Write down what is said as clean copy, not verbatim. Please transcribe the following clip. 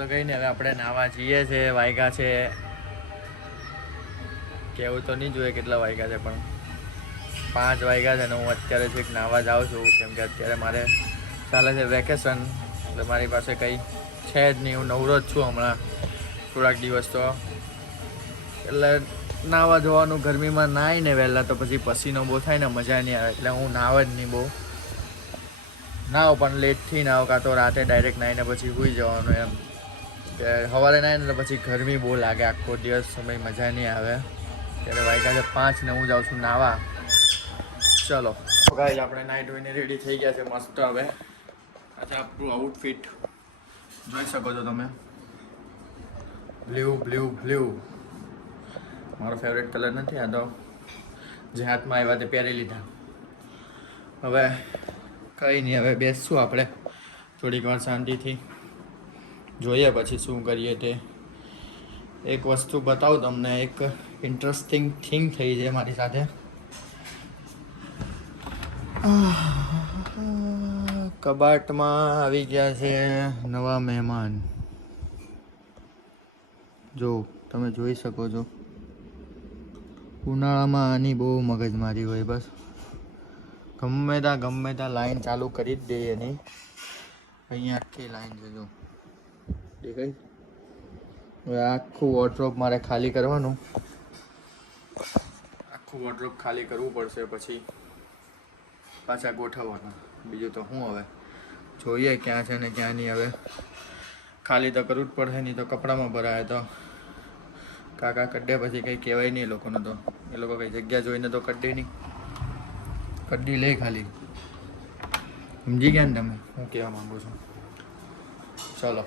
તો કઈ નહીં, હવે આપણે નાવા જઈએ છે. વાગ્યા છે કેવું તો નહીં જોઈએ કેટલા વાગ્યા છે, પણ 5 વાગ્યા છે ને હું અત્યારે છેક નાવા જાઉં છું. કેમ કે અત્યારે મારે ચાલે છે વેકેશન, એટલે મારી પાસે કંઈ છે જ નહીં. હું નવરો જ છું હમણાં થોડાક દિવસ તો, એટલે નાવા જવાનું ગરમીમાં નાય ને વહેલા તો પછી પસીનો બહુ થાય ને, મજા નહીં આવે. એટલે હું નાવ જ નહીં બહુ, નાવ પણ લેટથી નાવ, કાં તો રાતે ડાયરેક્ટ નાહીને પછી સૂઈ જવાનું. એમ કે સવારે નાય ને તો પછી ગરમી બહુ લાગે, આખો દિવસ સમય મજા નહીં આવે. ત્યારે વાગ્યા છે 5 ને હું જાઉં છું નાવા. ચલો ગાઈસ, આપણે નાઇટ ધોઈને રેડી થઈ ગયા છે મસ્ત. હવે આજે આપણું આઉટફિટ જોઈ શકો છો તમે, બ્લુ. મારો ફેવરેટ કલર નથી આ, તો જે હાથમાં આવ્યા તે પહેરી લીધા. હવે કંઈ નહીં, હવે બેસશું આપણે થોડીક વાર શાંતિથી, જોઈએ પછી શું કરીએ તે. એક વસ્તુ બતાવું તમને, એક ઇન્ટરેસ્ટિંગ થિંગ થઈ છે મારી સાથે. કબાટમાં આવી ગયા છે નવા મહેમાન, જો તમે જોઈ શકો છો. ઉનાળામાં આની બહુ મગજમારી હોય, બસ ગમે ત્યાં લાઈન ચાલુ કરી જ દઈએ એની. અહીંયા આખી લાઈન છે, જો દેખાય. હવે આખું વોર્ડરોબ મારે ખાલી કરવાનું, આખું વોર્ડરોબ ખાલી કરવું પડશે, પછી પાછા ગોઠવવાના. બીજું તો શું, હવે જોઈએ ક્યાં છે ને ક્યાં નહીં. હવે ખાલી તો કરવું જ પડશે, નહીં તો કપડામાં ભરાય તો કાકા કડ્ડે પછી કંઈ કહેવાય નહીં એ લોકોને. તો એ લોકો કંઈ જગ્યા જોઈને તો કડ્ડે નહીં, કડ્ડી લે ખાલી. સમજી ગયા ને તમે હું કહેવા માગું છું? ચલો.